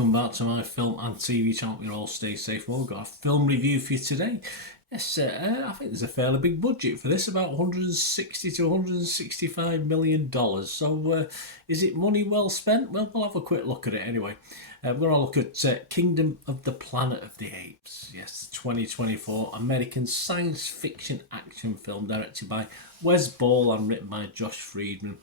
welcome back to my film and TV channel. You all stay safe. Well, we've got a film review for you today. Yes, I think there's a fairly big budget for this, about 160 to 165 million dollars. So, is it money well spent? Well, we'll have a quick look at it anyway. We're going to look at Kingdom of the Planet of the Apes. Yes, the 2024 American science fiction action film directed by Wes Ball and written by Josh Friedman.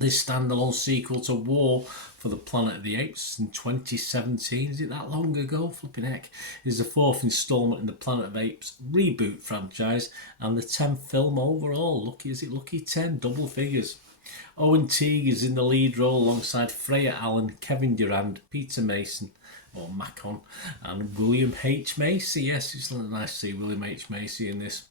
This standalone sequel to War for the Planet of the Apes in 2017, is it that long ago? Flipping heck. It is the fourth instalment in the Planet of the Apes reboot franchise and the 10th film overall. Lucky 10, double figures. Owen Teague is in the lead role alongside Freya Allen, Kevin Durand, Peter Mason, or Macon, and William H. Macy. Yes, it's nice to see William H. Macy in this.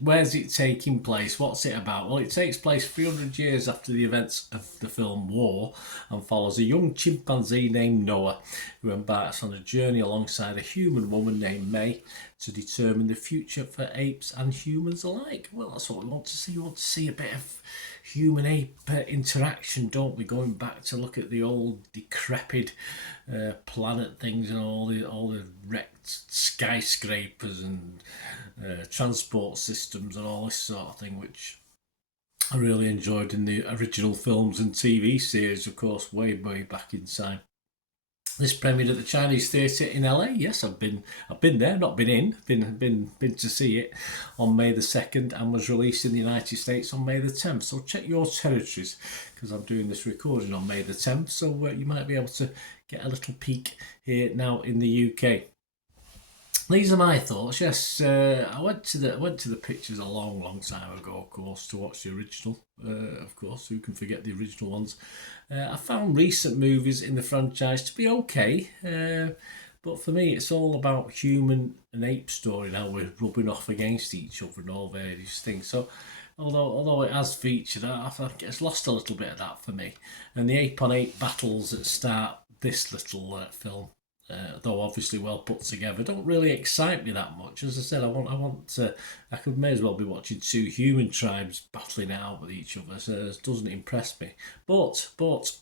Where's it taking place? What's it about? Well, it takes place 300 years after the events of the film War and follows a young chimpanzee named Noah who embarks on a journey alongside a human woman named May to determine the future for apes and humans alike. Well, that's what we want to see. We want to see a bit of human-ape interaction, don't we? Going back to look at the old decrepit planet things and all the wrecked skyscrapers and transport systems and all this sort of thing, which I really enjoyed in the original films and TV series, of course, way back in time. This premiered at the Chinese Theatre in LA. Yes, I've been there, not been in, been to see it on May the 2nd and was released in the United States on May the 10th. So check your territories because I'm doing this recording on May the 10th. So you might be able to get a little peek here now in the UK. These are my thoughts. Yes, I went to the pictures a long time ago, of course, to watch the original. Of course, who can forget the original ones? I found recent movies in the franchise to be okay, but for me, it's all about human and ape story now. We're rubbing off against each other and all various things. So, although it has featured, I think it's lost a little bit of that for me. And the ape-on-ape battles that start this little film, though obviously well put together, don't really excite me that much. As I said, I may as well be watching two human tribes battling it out with each other, so it doesn't impress me. But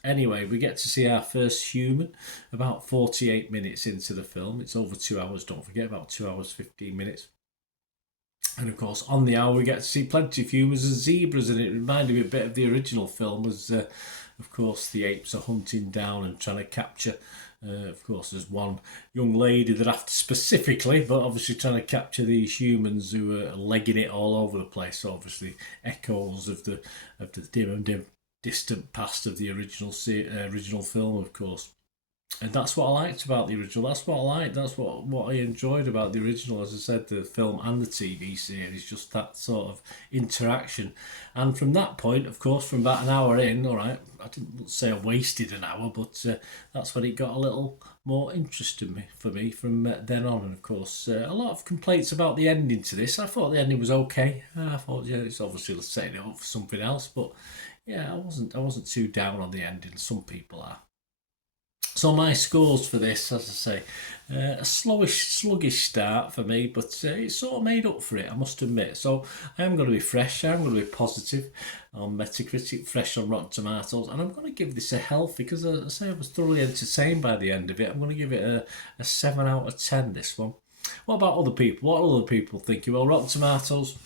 anyway, we get to see our first human about 48 minutes into the film. It's over 2 hours, don't forget, about 2 hours 15 minutes. And of course, on the hour we get to see plenty of humans and zebras, and it reminded me a bit of the original film as of course the apes are hunting down and trying to capture. Of course, there's one young lady they're after specifically, but obviously trying to capture these humans who are legging it all over the place. So obviously, echoes of the dim and distant past of the original film, of course. And that's what I liked about the original. That's what I liked. That's what I enjoyed about the original. As I said, the film and the TV series, just that sort of interaction. And from that point, of course, from about an hour in, all right, I didn't say I wasted an hour, but that's when it got a little more interesting for me from then on. And of course, a lot of complaints about the ending to this. I thought the ending was okay. I thought, yeah, it's obviously setting it up for something else, but yeah, I wasn't too down on the ending. Some people are. So my scores for this, as I say, a sluggish start for me, but it's sort of made up for it, I must admit. So I am going to be fresh, I'm going to be positive on Metacritic, fresh on Rotten Tomatoes, and I'm going to give this a healthy, because as I say, I was thoroughly entertained by the end of it. I'm going to give it a 7 out of 10, this one. What about other people? What are other people thinking? Well, Rotten Tomatoes,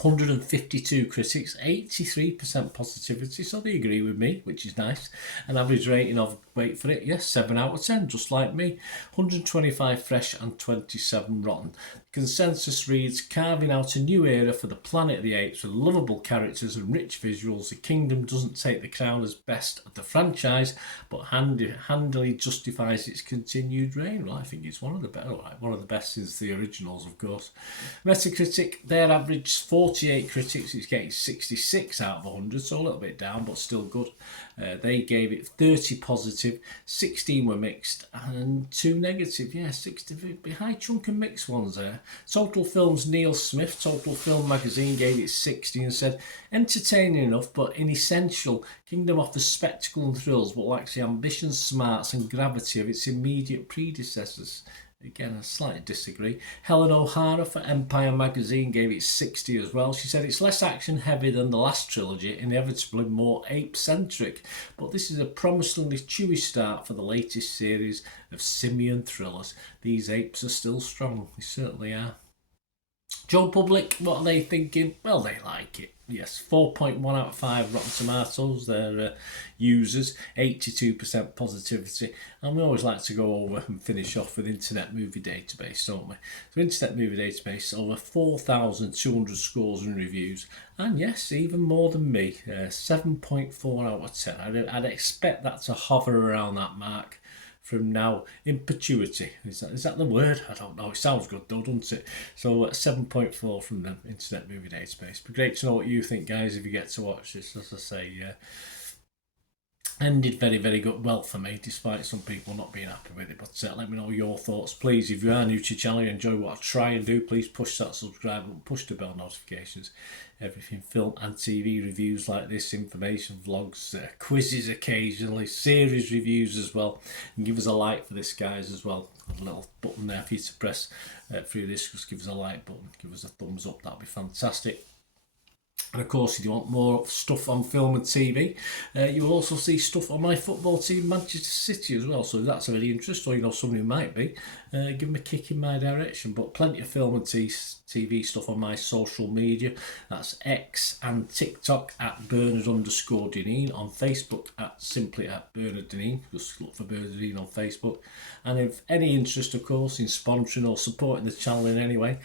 152 critics, 83% positivity, so they agree with me, which is nice. An average rating of, wait for it, yes, 7 out of 10, just like me. 125 fresh and 27 rotten. Consensus reads, carving out a new era for the Planet of the Apes with lovable characters and rich visuals. The Kingdom doesn't take the crown as best of the franchise, but handily justifies its continued reign. Well, I think it's one of the best since the originals, of course. Metacritic, their average 48 critics, it's getting 66 out of 100, so a little bit down, but still good. They gave it 30 positive, 16 were mixed, and 2 negative. Yeah, 60, high chunk of mixed ones there. Total Films Neil Smith, Total Film Magazine, gave it 60 and said, entertaining enough, but inessential. Kingdom offers spectacle and thrills, but lacks the ambition, smarts, and gravity of its immediate predecessors. Again, I slightly disagree. Helen O'Hara for Empire magazine gave it 60 as well. She said it's less action heavy than the last trilogy, inevitably more ape centric, but this is a promisingly chewy start for the latest series of simian thrillers. These apes are still strong, they certainly are. Joe Public, what are they thinking? Well, they like it. Yes, 4.1 out of 5 Rotten Tomatoes, their users, 82% positivity. And we always like to go over and finish off with Internet Movie Database, don't we? So Internet Movie Database, over 4,200 scores and reviews. And yes, even more than me, 7.4 out of 10. I'd expect that to hover around that mark from now in perpetuity. Is that the word? I don't know. It sounds good though, doesn't it? So 7.4 from the Internet Movie Database. But great to know what you think, guys, if you get to watch this. As I say, ended very, very good well for me, despite some people not being happy with it. But let me know your thoughts, please. If you are new to the channel, you enjoy what I try and do, please push that subscribe button, push the bell notifications. Everything film and TV reviews like this, information vlogs, quizzes occasionally, series reviews as well. And give us a like for this, guys, as well. A little button there for you to press through this. Just give us a like button, give us a thumbs up, that'd be fantastic. And of course, if you want more stuff on film and TV, you will also see stuff on my football team, Manchester City, as well. So if that's of any interest, or you know somebody who might be, give them a kick in my direction. But plenty of film and TV stuff on my social media. That's X and TikTok at Bernard_Deneen, on Facebook at simply at Bernard Deneen. Just look for Bernard Deneen on Facebook. And if any interest, of course, in sponsoring or supporting the channel in any way,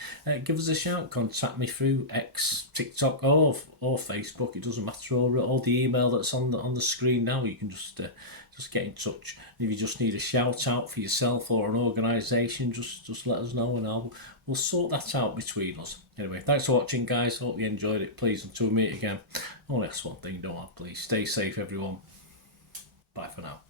give us a shout. Contact me through X, TikTok, or Facebook. It doesn't matter. Or the email that's on the screen now. You can just get in touch. If you just need a shout out for yourself or an organisation, just let us know, and we'll sort that out between us. Anyway, thanks for watching, guys. Hope you enjoyed it. Please, until we meet again, only ask one thing, don't I? Please stay safe, everyone. Bye for now.